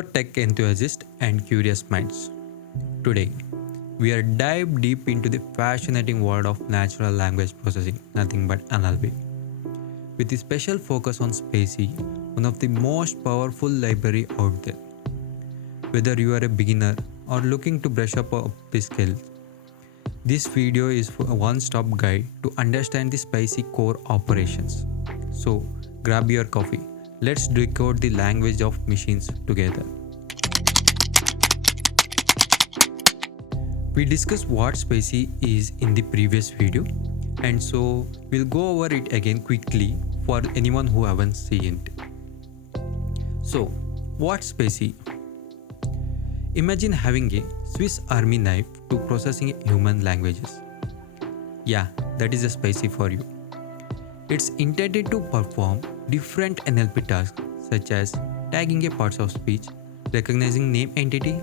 Hello tech enthusiasts and curious minds. Today, we are dive deep into the fascinating world of natural language processing, nothing but NLP. With a special focus on spaCy, one of the most powerful library out there. Whether you are a beginner or looking to brush up a skill, this video is a one-stop guide to understand the spaCy core operations. So, grab your coffee. Let's decode the language of machines together. We discussed what spaCy is in the previous video, and so we'll go over it again quickly for anyone who haven't seen it. So, what's spaCy? Imagine having a Swiss Army knife to processing human languages. Yeah, that is a spaCy for you. It's intended to perform different NLP tasks such as tagging a parts of speech, recognizing name entity,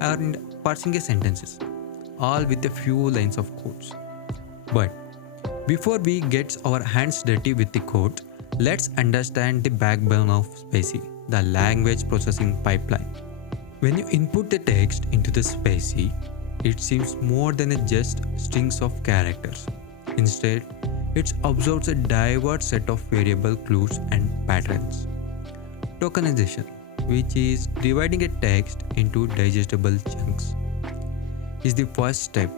and parsing a sentences, all with a few lines of codes. But before we get our hands dirty with the code, let's understand the backbone of spaCy, the language processing pipeline. When you input the text into the spaCy, it seems more than just strings of characters. Instead, it absorbs a diverse set of variable clues and patterns. Tokenization, which is dividing a text into digestible chunks, is the first step,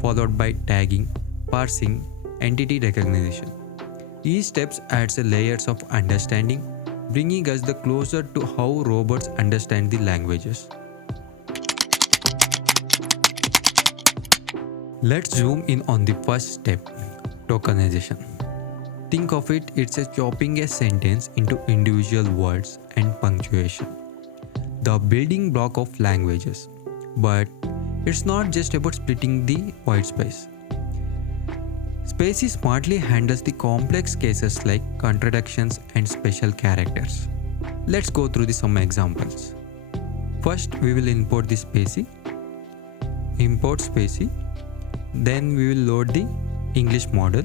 followed by tagging, parsing, entity recognition. Each step adds a layers of understanding, bringing us the closer to how robots understand the languages. Let's zoom in on the first step, tokenization. Think of it, it's a chopping a sentence into individual words and punctuation, the building block of languages. But it's not just about splitting the white space. spaCy smartly handles the complex cases like contradictions and special characters. Let's go through some examples. First, we will import the spaCy. Import spaCy. Then we will load the English model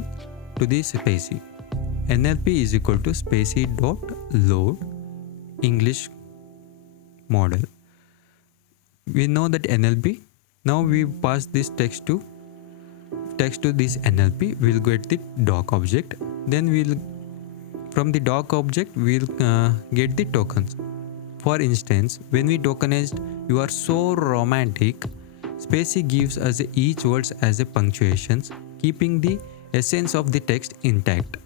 to the spaCy. NLP is equal to spaCy.load English model. We know that NLP. Now we pass this text to this NLP. We'll get the doc object. Then from the doc object we'll get the tokens. For instance, when we tokenized "you are so romantic," spaCy gives us each words as a punctuations, keeping the essence of the text intact.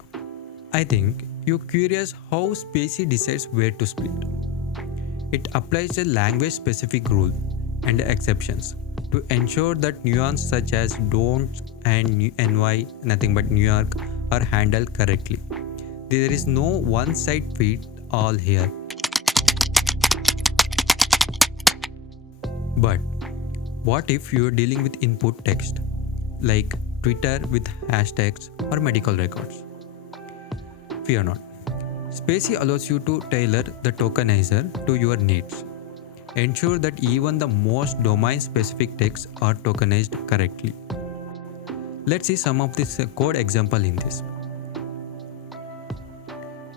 I think you're curious how spaCy decides where to split. It applies a language-specific rule and exceptions to ensure that nuance such as don't and ny, nothing but New York, are handled correctly. There is no one-size-fits-all here. But what if you're dealing with input text, like Twitter with hashtags or medical records? Fear not. spaCy allows you to tailor the tokenizer to your needs. Ensure that even the most domain-specific texts are tokenized correctly. Let's see some of this code example in this.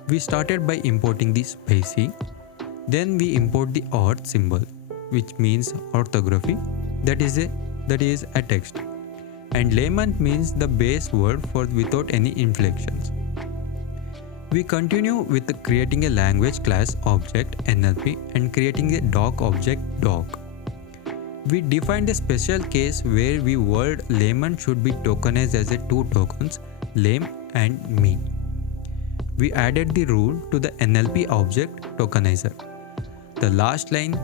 We started by importing the spaCy. Then we import the orth symbol, which means orthography, that is a text. And layman means the base word for without any inflections. We continue with creating a language class object NLP and creating a doc object doc. We defined a special case where we word layman should be tokenized as two tokens, lame and me. We added the rule to the NLP object tokenizer. The last line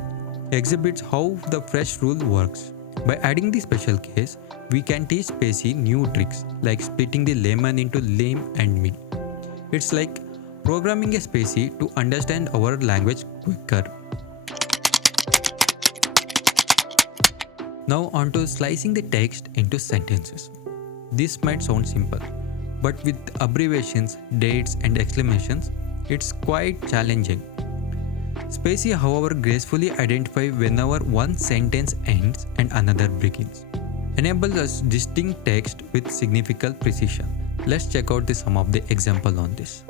exhibits how the fresh rule works. By adding the special case, we can teach spaCy new tricks like splitting the layman into lame and me. It's like programming a spaCy to understand our language quicker. Now on to slicing the text into sentences. This might sound simple, but with abbreviations, dates and exclamations, it's quite challenging. spaCy, however, gracefully identifies whenever one sentence ends and another begins. Enables us distinct text with significant precision. Let's check out some of the example on this.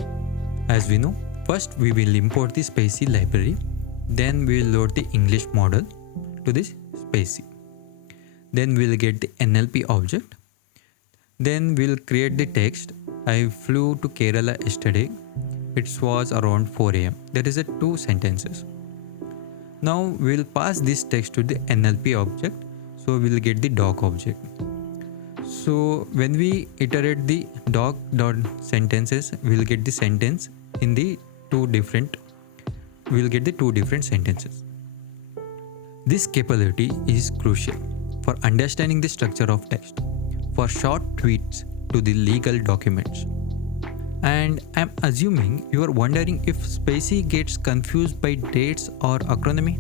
As we know, first we will import the spaCy library. Then we will load the English model to this spaCy. Then we will get the NLP object. Then we will create the text. I flew to Kerala yesterday. It was around 4 am. There is a 2 sentences. Now we will pass this text to the NLP object. So we will get the doc object. So when we iterate the doc.sentences, we will get the sentence in the two different sentences. This capability is crucial for understanding the structure of text, for short tweets to the legal documents. And I'm assuming you are wondering if spaCy gets confused by dates or acronymy.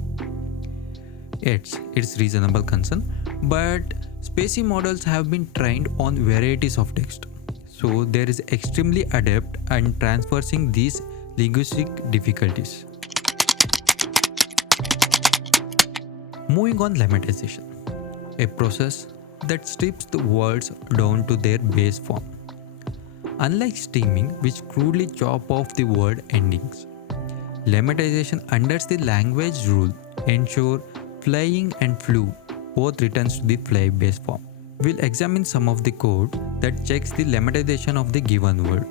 It's reasonable concern, but spaCy models have been trained on varieties of text, so there is extremely adept at transversing these linguistic difficulties. Moving on, lemmatization, a process that strips the words down to their base form. Unlike steaming, which crudely chop off the word endings, lemmatization under the language rule ensure flying and flew both returns to the fly base form. We'll examine some of the code that checks the lemmatization of the given word.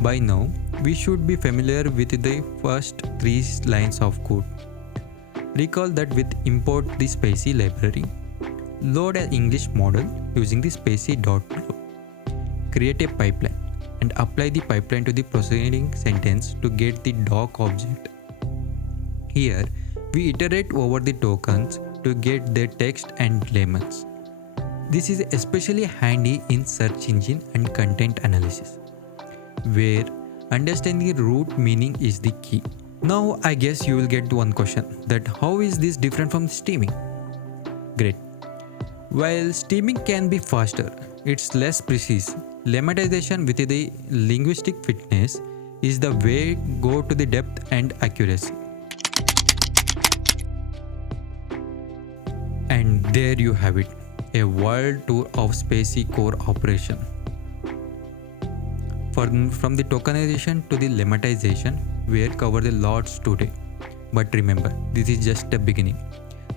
By now, we should be familiar with the first 3 lines of code. Recall that with import the spaCy library, load an English model using the spaCy.load, create a pipeline, and apply the pipeline to the preceding sentence to get the doc object. Here, we iterate over the tokens to get their text and lemmas. This is especially handy in search engine and content analysis, where understanding the root meaning is the key. Now I guess you will get one question, that how is this different from steaming? Great. While steaming can be faster, it's less precise. Lemmatization with the linguistic fitness is the way go to the depth and accuracy. And there you have it, a world tour of spaCy core operation. From the tokenization to the lemmatization, we have covered a lot today. But remember, this is just the beginning.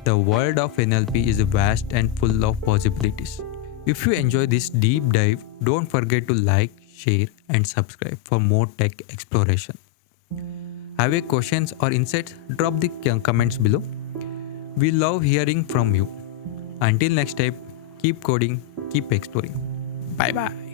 The world of NLP is vast and full of possibilities. If you enjoy this deep dive, don't forget to like, share and subscribe for more tech exploration. Have any questions or insights? Drop the comments below. We love hearing from you. Until next time, keep coding, keep exploring. Bye bye.